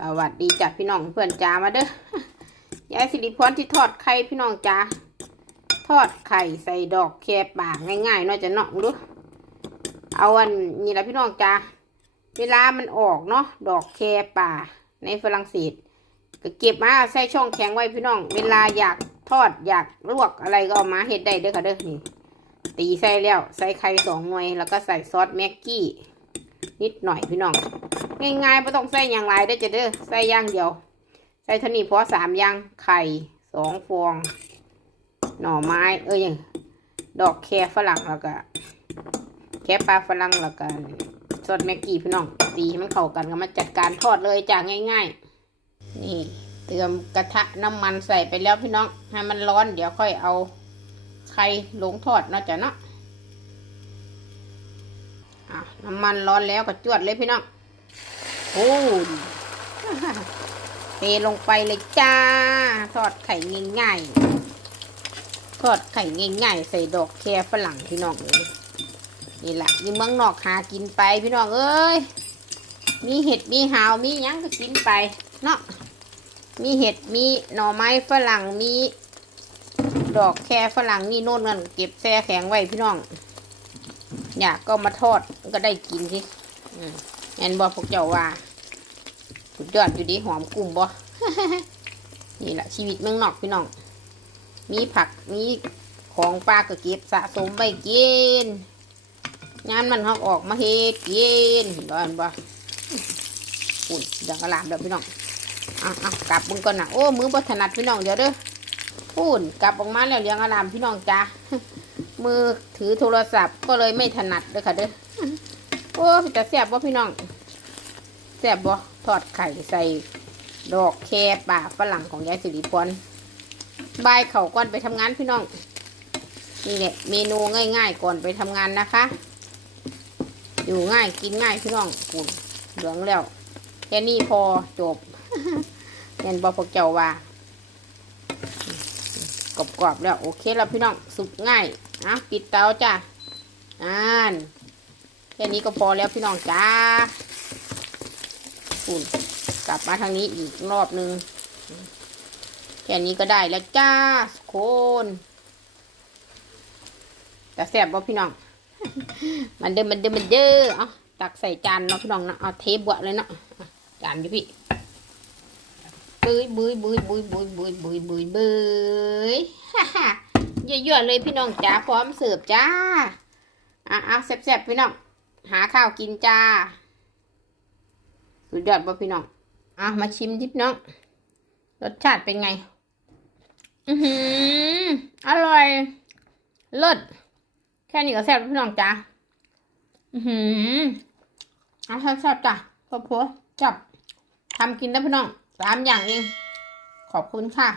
สวัสดีจ้ะพี่น้องเพื่อนจ้ามาเด้อยายสิริพรที่ทอดไข่พี่น้องจ้าทอดไข่ใส่ดอกแคป่าง่ายๆเนาะจะเนาะดูเอาอันนี่แหละพี่น้องจ้าเวลามันออกเนาะดอกแคป่าในฝรั่งเศสก็เก็บมาใส่ช่องแข็งไว้พี่น้อง เวลาอยากทอดอยากลวกอะไรก็เอามาเฮ็ดได้เด้อค่ะเด้อนี่ตีใส่แล้วใส่ไข่สองหน่วยแล้วก็ใส่ซอสแม็กกี้ นิดหน่อยพี่น้อง ง่ายๆไม่ต้องใส่อย่างไรได้จะเด้อใส่ย่างเดียว ใส่เท่านี้พราะสามย่างไข่สองฟอง หน่อไม้เอ้ยยังดอกแคฝรั่งแล้วก็แคปลาฝรั่งแล้วก็ซอสแม็กกี้พี่น้องตีให้มันเข้ากันก็มาจัดการทอดเลยจ้าง่าย ๆ นี่เตรียมกระทะน้ำมันใส่ไปแล้วพี่น้องให้มันร้อนเดี๋ยวค่อยเอาไข่ลงทอดนาะจ้ะเนาะอะน้ำมันร้อนแล้วก็จวดเลยพี่น้อง โอ้ยเทลงไปเลยจ้า ทอดไข่ง่ายๆ ทอดไข่ง่ายๆ ใส่ดอกแคฝรั่งพี่น้องเลยนี่แหละอยี่เมืองนอกหากินไปพี่น้องเอ้ย มีเห็ดมีหาวมียังก็กินไปเนาะ มีเห็ดมีหน่อไม้ฝรั่งมีดอกแคฝรั่งนี่โน่นนั่นเก็บแช่แข็งไว้พี่น้อง อยากก็มาทอดก็ได้กินสิอืม แอนบอกพวกเจ้าว่าสุดยอดอยู่ดีหอมกลุ่มบ่นี่แหละชีวิตเมืองนอกพี่น้อง มีผักมีของปลาก็เก็บสะสมไว้กินงานมันเขาออกมาเฮ็ดกินร้อนบ่อุ่นดังกระลามเด้อพี่น้องอะอะกลับมึงก่อนนะโอ้มือบ่ถนัดพี่น้องเดี๋ยวเด้อพูนกลับออกมาแล้วเลี้ยงอารามพี่น้องจ้ามือถือโทรศัพท์ก็เลยไม่ถนัดเด้อค่ะเด้อ โอ้จะแซ่บบ่พี่น้องแซ่บบ่ทอดไข่ใส่ดอกแคป่าฝรั่งของยายสิริพรบายเขาก่อนไปทำงานพี่น้อง นี่แหละเมนูง่าย ๆ ก่อนไปทำงานนะคะ อยู่ง่ายกินง่ายพี่น้องกุนเหลืองแล้วแค่นี้พอจบเห็นบอพวกเจ้าว่ากรอบๆแล้ว โอเคแล้วพี่น้องสุกง่ายอะปิดเตาจ้ะอ่าน แค่นี้ก็พอแล้วพี่น้องจ้าคุณกลับมาทางนี้อีกรอบนึงแค่นี้ก็ได้แล้วจ้าโคนแต่แซ่บบ่พี่น้อง มันเดิมมันเดิมมันเด้อเอาตักใส่จานเนาะพี่น้องเนาะเอาเทบวเลยเนาะอะจานอยู่พี่บุยบุยบุยบุยบุยบุยบุยบุยบุยฮ่าฮ่าเยอะๆเลยพี่น้องจ้าพร้อมเสิร์ฟจ้าอะเอาแซ่บๆพี่น้อง หาข้าวกินจ้า สุดยอดป่ะพี่น้องอะมาชิมดิบน้อง รสชาติเป็นไง อือหือ อร่อย เลิศ แค่นี้ก็แซ่บแล้วพี่น้องจ้า อือหือเอาแซ่บๆจ้ะพ่อผัวจับทำกินได้พี่น้องสามอย่างเอง ขอบคุณค่ะ